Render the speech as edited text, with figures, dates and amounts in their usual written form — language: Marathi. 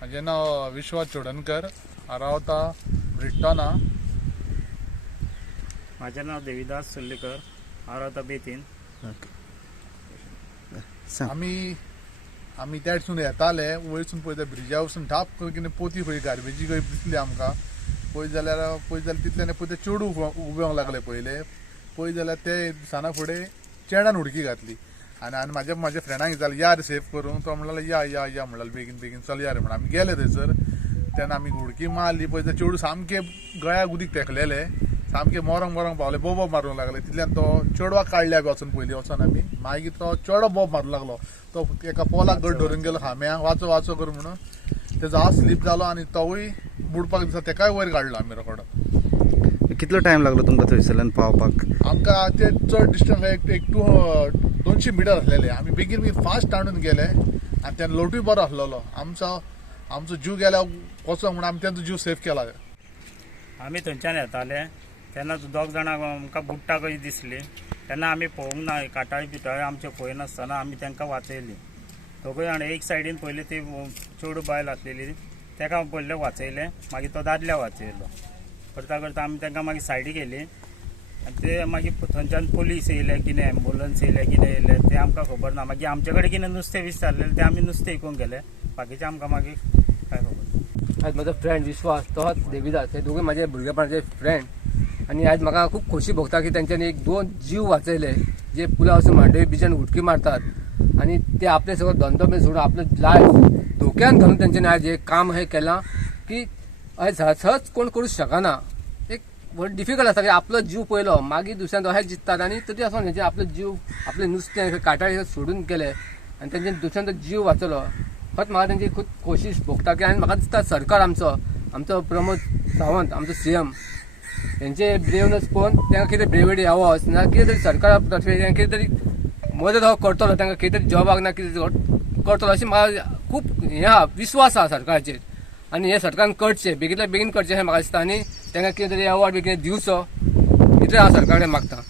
माझे नाव विश्वास चोडणकर, रावता ब्रिटना. माझे नाव देवीदास सुल्लेकर, रावता बेतीन. आम्ही त्यासून येताले वयसून पळय ब्रिजा वचून ठाप करून पोती पळय गार्बेजी खंय दिसली आमकां. पळय जाल्यार तितल्यान पळय ते चेडूं उबेवंक लागले. पळय जाल्यार ते दिसाना फुडें चेड्यान उडकी घातली आनी म्हाज्या फ्रेंडाक जालें या रे सेफ करूंक. तो म्हणलो या या या म्हणलो बेगीन चल या रे म्हणून आमी गेले थंयसर. तेन्ना आमी उडकी मारली. पळय ते चेडूं सामके गळ्या उदीक तेकलेले, सामके मरोंक पावले, बोब मारूंक लागले. तितल्यान तो चेडवाक काडल्या वचून पयलीं वचून आमी. मागीर तो चेडो बोब मारूंक लागलो. तो एका पोलाक गट धरून गेलो खांब्याक, वाचो करूं म्हणून. तेजो हात स्लीप जालो आनी तोवूय बुडपाक दिसता तेकाय वयर काडलो आमी रोखडो. कितलो टायम लागलो तुमकां थंयसरल्यान पावपाक? आमकां ते चड डिस्टन्स एक 200 मिटर आसलेले. आमी बेगीन फास्ट ताणून गेले आनी तेन्ना लोटूय बरो आसलेलो. आमचो जीव गेल्या वचोंक म्हणून आमी तेंचो जीव सेफ केला. आमी थंयच्यान येताले तेन्ना दोग जाणां आमकां बुडटा कशी दिसली. तेन्ना आमी पळोवंक ना, काटाळी बिटाळी आमचे पळयनासतना आमी तांकां वाचयली. दोगूय जाण एक सायडीन पयली ती चेडूं बायल आसलेली ताका पयलें वाचयलें, मागीर तो दादल्या वाचयलो. करता करता आमी तांकां मागीर सायडी गेली आनी ते मागीर थंयच्यान पुलीस येयले, कितें एम्बुलन्स येयले, कितें येयले ते आमकां खबर ना. मागीर आमचे कडेन कितें नुस्तें विचारलेलें ते आमी नुस्तें विकूंक गेले. बाकीचें आमकां मागीर काय खबर. आज म्हजो फ्रेंड विश्वास, तो देवीदास, हे दोघे माझे भुरगेपणाचे फ्रेंड. आणि आज म्हाका खूब खोशी भोगता की तेंच्यांनी 1-2 जीव वाचयले जे पुला वचून मांडवी बिचान उडकी मारतात. आणि ते आपले सगळं धंदो बी सोडून आपलं लायफ धोक्यान घालून तेंच्यांनी आज हे काम हे केलां की सहज कोण करूंक शकना. एक व्हड डिफिकल्ट आसता की आपलो जीव पयलो मागीर दुसऱ्यांचो अशें जिततात. आनी तरी आसून तेंचे आपलो जीव आपलें नुस्तें काटाळी सोडून केले आनी तेंच्यांनी दुसऱ्यांचो जीव वाचलो. खत म्हाका तेंची खूब खोशी भोगता की. आनी म्हाका दिसता सरकार आमचो प्रमोद सावंत, आमचो CM, तेंचे ब्रेवनेस पळोवन तांकां कितें ब्रेवडी आवाज ना कितें तरी सरकारा तर्फे कितें तरी मदत हो करतलो, तांकां कितें तरी जॉबाक ना कितें करतलो अशें म्हाका खूब हें आहा, विश्वास आहा सरकाराचेर. आनी हें सरकारान करचें, बेगींतल्या बेगीन करचें अशें म्हाका दिसता. आनी तांकां कितें तरी अवॉर्ड बी कितें दिवचो इतलें हांव सरकारा कडेन मागतां.